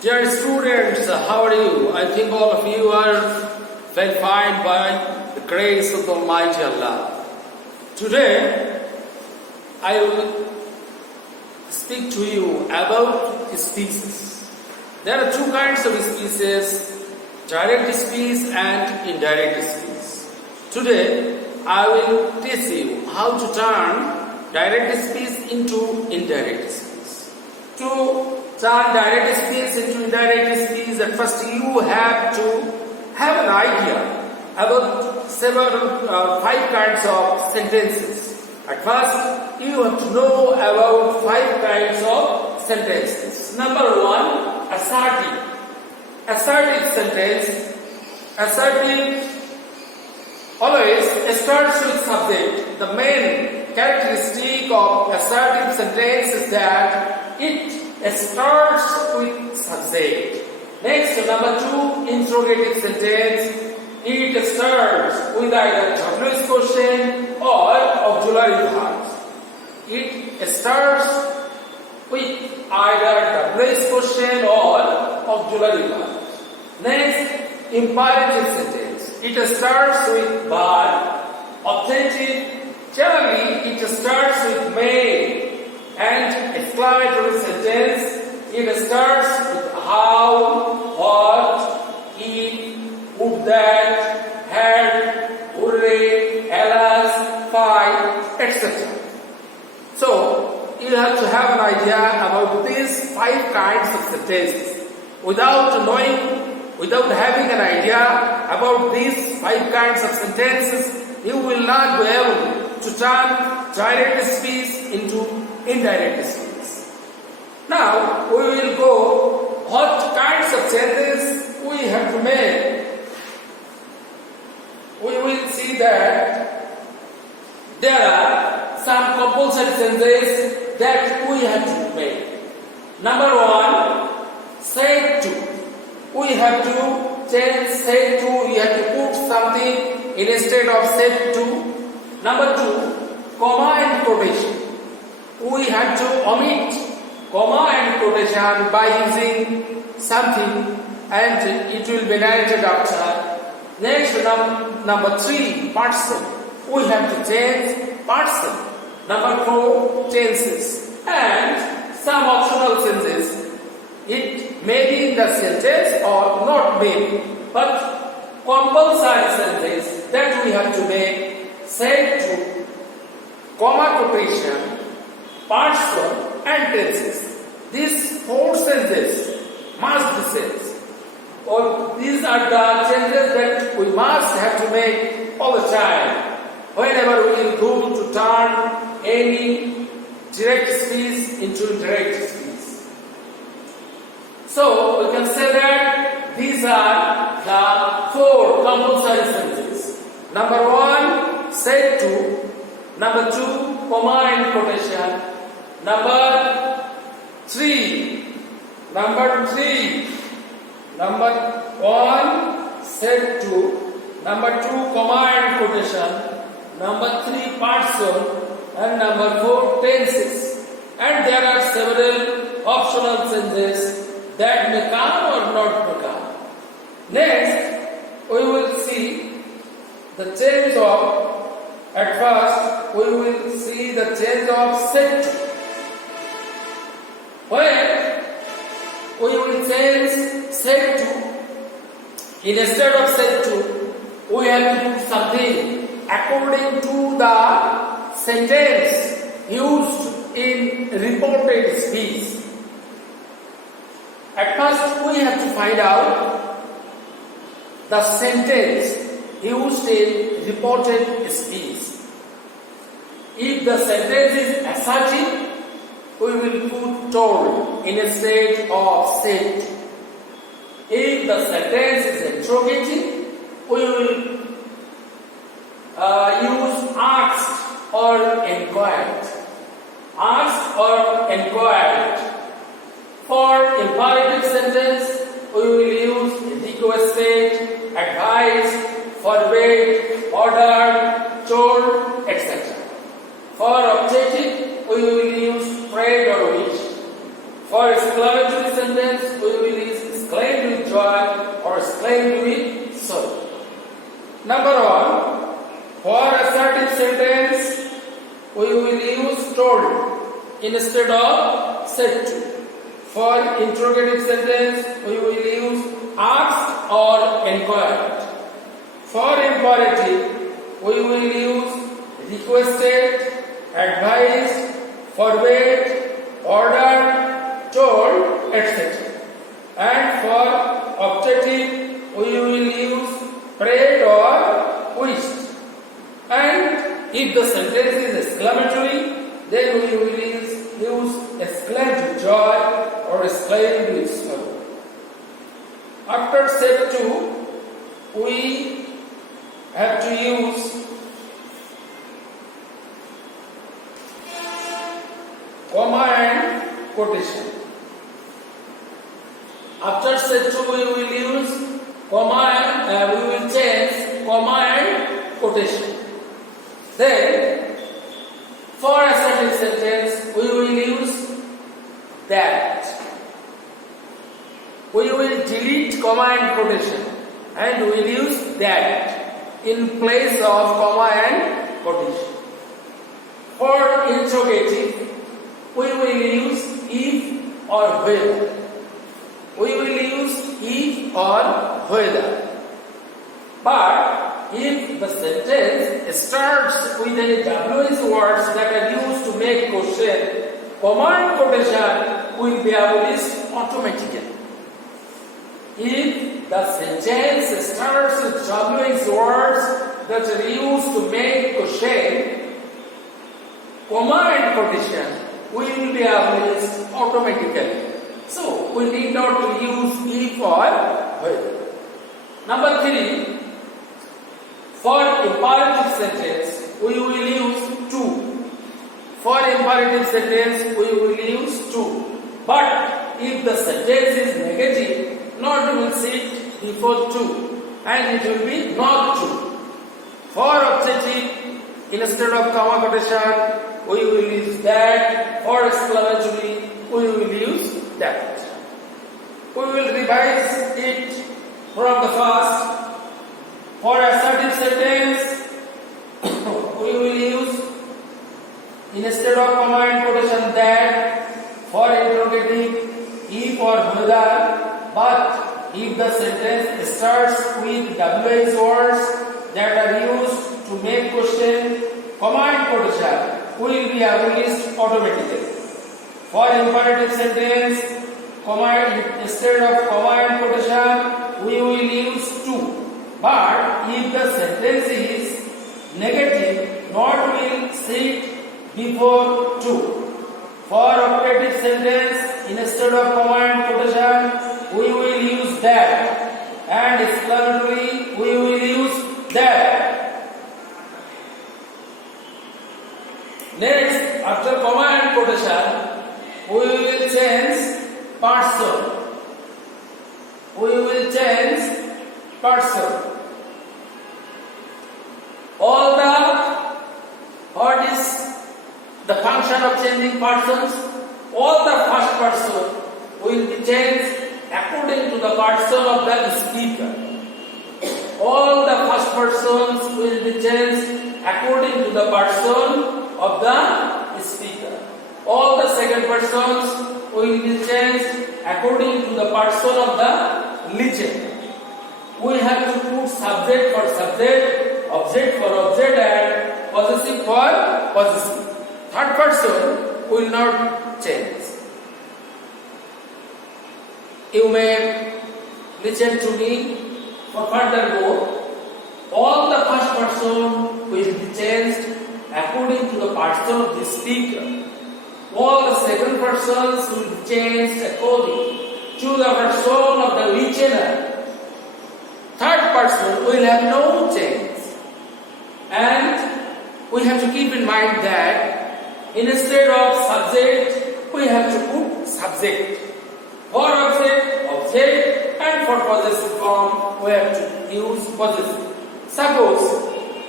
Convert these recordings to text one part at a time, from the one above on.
Dear students, how are you? I think all of you are well fine by the grace of the Almighty Allah. Today, I will speak to you about speeches. There are two kinds of speeches, direct speech and indirect speech. Today, I will teach you how to turn direct speech into indirect speech. To turn direct speech into indirect speech, at first you have to have an idea about five kinds of sentences. At first, you have to know about five kinds of sentences. Number one, assertive. Assertive sentence. Assertive always starts with subject. The main characteristic of assertive sentence is that it starts with subject. Next, number two, interrogative sentence. It starts with either WH question or auxiliary verbs. It starts with either WH question or auxiliary verbs. Next, imperative sentence. It starts with verb. Authentic. Generally, it starts with may. And exclamatory sentence, it starts with how, what, if, would that, had, hooray, alas, five, etc. So, you have to have an idea about these five kinds of sentences. Without having an idea about these five kinds of sentences, you will not be able to turn direct speech into indirect speech. Now, we will go what kinds of sentences we have to make. We will see that there are some compulsory sentences that we have to make. Number one, said to. We have to change said to, we have to put something instead of said to. Number two, comma and quotation. We have to omit comma and quotation by using something and it will be narrated after. Next, number three, person. We have to change person. Number four, tenses. And some optional sentences. It may be in the sentence or not be, but compulsory sentence that we have to make said to, comma quotation, person and tenses. These four sentences must be said. Or these are the changes that we must have to make all the time. Whenever we will go to turn any direct speech into indirect speech. So we can say that these are the four compulsory sentences. Number one, said to. Number two, comma and quotation. Number one, said to. Number two, comma and quotation. Number three, person. And number four, tenses. And there are several optional sentences that may come or not may come. Next, we will see the change of, at first, we will see the change of said to. When we will change said to, instead of said to, we have to do something according to the sentence used in reported speech. At first, we have to find out the sentence used in reported speech. If the sentence is assertive, we will put told instead of said. If the sentence is interrogative, we will use asked or inquired. Asked or inquired. For imperative sentence, we will use requested, advised, forbade, ordered, told, etc. For objective, we will use prayed or wished. For exclamatory sentence, we will use instead of said to. For interrogative sentence, we will use asked or inquired. For imperative, we will use requested, advised, forbade, ordered, told, etc. And for optative, we will use prayed or wished. And if the sentence is exclamatory, then we will use exclaim with joy or exclaim with sorrow. After step 2, we have to use comma and quotation. After step 2, we will use comma and we will change comma and quotation. Then, for assertive sentence, we will use that. We will delete comma and quotation and we will use that in place of comma and quotation. For interrogative, we will use if or whether. We will use if or whether. But if the sentence starts with any WH words that are used to make question, comma and quotation will be abolished automatically. If the sentence starts with WH words that are used to make question, comma and quotation will be abolished automatically. So we need not to use if or whether. Number 3. For imperative sentence, we will use to. For imperative sentence, we will use to. But if the sentence is negative, not will sit before to, and it will be not to. For objective, instead of comma quotation, we will use that. For exclamatory, we will use that. We will revise it from the first. For assertive sentence, we will use instead of comma and quotation that. For interrogative, if or whether. But if the sentence starts with WH words that are used to make question, comma and quotation will be abolished automatically. For imperative sentence, instead of comma and quotation, we will use to. But if the sentence is negative, not will sit before to. For optative sentence, instead of comma and quotation, we will use that. And exclamatory, we will use that. Next, after comma and quotation, we will change person. We will change person. What is the function of changing persons? All the first person will be changed according to the person of the speaker. All the first persons will be changed according to the person of the speaker. All the second persons will be changed according to the person of the listener. We have to put subject for subject, object for object, and possessive for possessive. Third person will not change. You may listen to me for further go. All the first person will be changed according to the person of the speaker. All the second persons will be changed according to the person of the listener. Third person will have no change. And we have to keep in mind that instead of subject, we have to put subject. For object, object, and for possessive form, we have to use possessive. Suppose,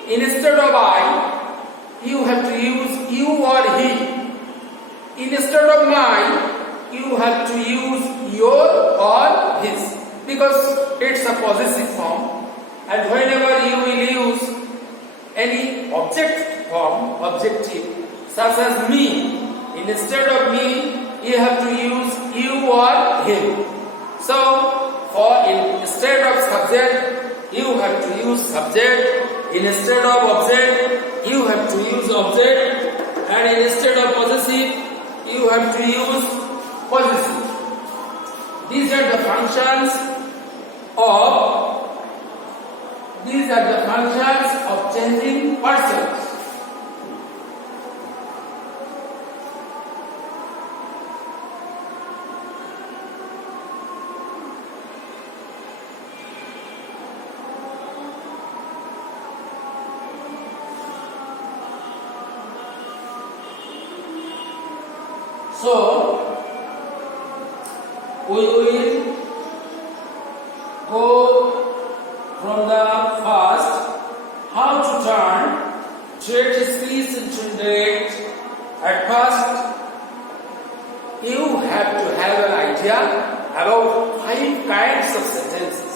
instead of I, you have to use you or he. Instead of mine, you have to use your or his, because it's a possessive form. And whenever you will use any object form, objective, such as me, instead of me, you have to use you or him. So, instead of subject, you have to use subject. Instead of object, you have to use object. And instead of possessive, you have to use possessive. These are the functions of changing persons. So, we will go from the first, how to turn direct speech into indirect. At first, you have to have an idea about 5 kinds of sentences.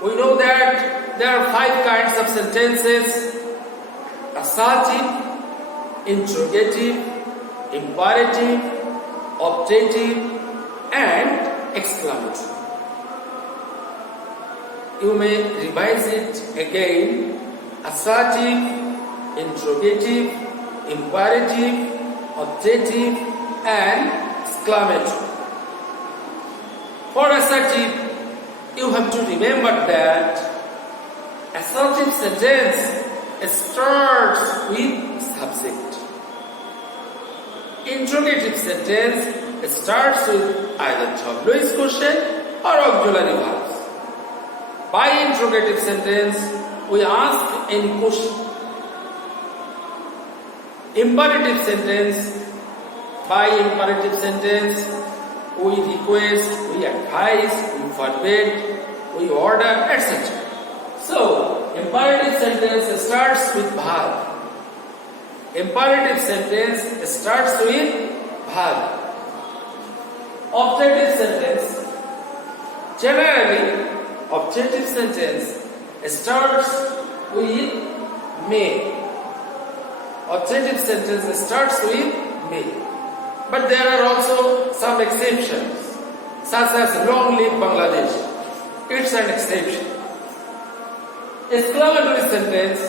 We know that there are 5 kinds of sentences: assertive, interrogative, imperative, objective, and exclamatory. You may revise it again: assertive, interrogative, imperative, objective, and exclamatory. For assertive, you have to remember that assertive sentence starts with subject. Interrogative sentence starts with either tableau question or auxiliary verbs. By interrogative sentence, we ask any question. Imperative sentence, by imperative sentence, we request, we advise, we forbid, we order, etc. So, imperative sentence starts with verb. Imperative sentence starts with verb. Objective sentence, generally, objective sentence starts with may. Objective sentence starts with may. But there are also some exceptions, such as long live Bangladesh. It's an exception. Exclamatory sentence,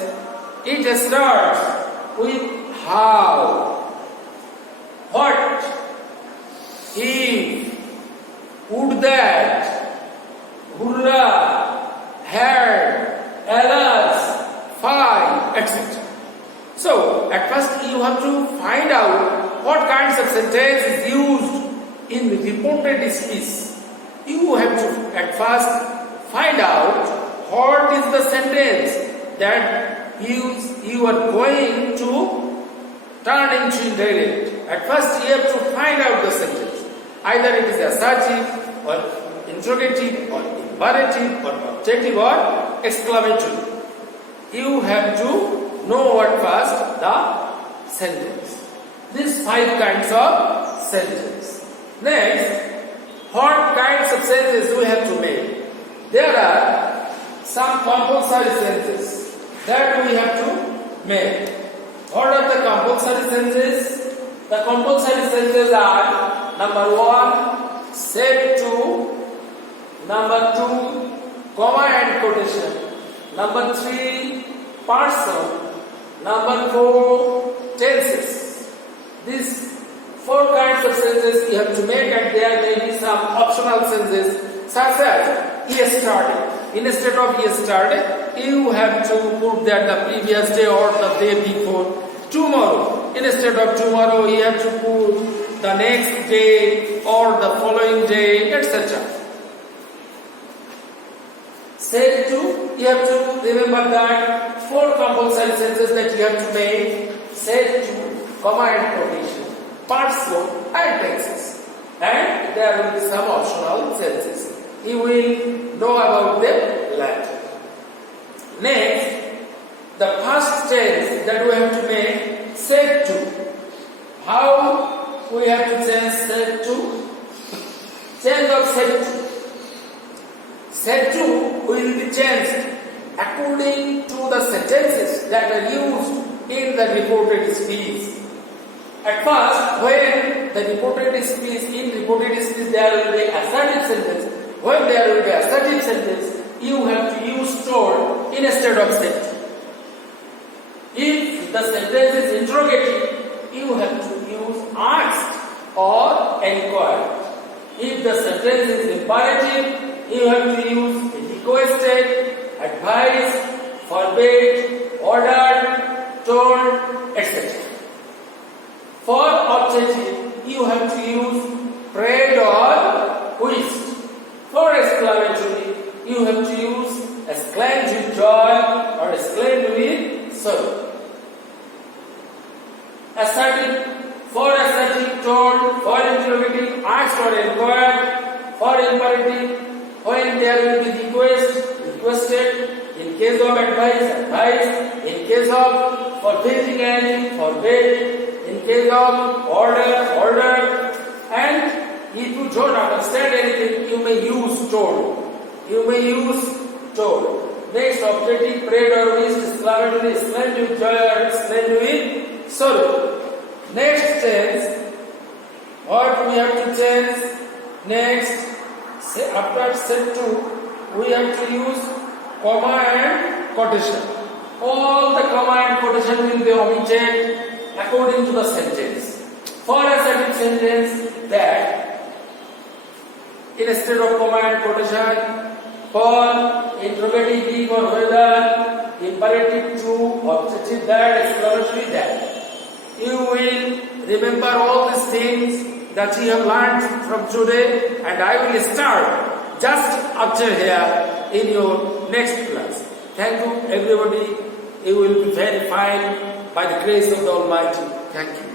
it starts with how, what, if, would that, hurrah, had, alas, fine, etc. So, at first you have to find out what kinds of sentence is used in reported speech. You have to at first find out what is the sentence that you are going to turn into indirect. At first you have to find out the sentence. Either it is assertive or interrogative or imperative or objective or exclamatory. You have to know what first the sentence. These 5 kinds of sentence. Next, what kinds of sentences we have to make? There are some compulsory sentences that we have to make. What are the compulsory sentences? The compulsory sentences are: number 1, set to; number 2, comma and quotation; number 3, person; number 4, tenses. These 4 kinds of sentences you have to make, and there may be some optional sentences such as yesterday. Instead of yesterday, you have to put that the previous day or the day before. Tomorrow. Instead of tomorrow, you have to put the next day or the following day, etc. Said to, you have to remember that 4 compulsory sentences that you have to make: said to, comma and quotation, person and tenses. And there will be some optional sentences. You will know about them later. Next, the past tense that we have to make: said to. How we have to change said to? Change of said to. Said to will be changed according to the sentences that are used in the reported speech. At first, when the reported speech, in reported speech there will be assertive sentence. When there will be assertive sentence, you have to use told instead of said. If the sentence is interrogative, you have to use asked or inquired. If the sentence is imperative, you have to use requested, advised, forbade, ordered, told, etc. For objective, you have to use prayed or wished. For exclamatory, you have to use exclaimed with joy or exclaimed with sorrow. Assertive, for assertive, told, for interrogative, asked or inquired, for imperative, when there will be requested, in case of advised, in case of forbidding anything, forbade, in case of ordered, and if you don't understand anything, you may use told. Next, objective, prayed or wished, exclamatory, exclaimed with joy or exclaimed with sorrow. Next tense, what we have to change? Next, after set to, we have to use comma and quotation. All the comma and quotation will be omitted according to the sentence. For a certain sentence, that instead of comma and quotation, for, interrogative if or whether, imperative to, objective that, exclamatory that. You will remember all these things that you have learned from today, and I will start just after here in your next class. Thank you everybody. You will be very fine by the grace of the Almighty. Thank you.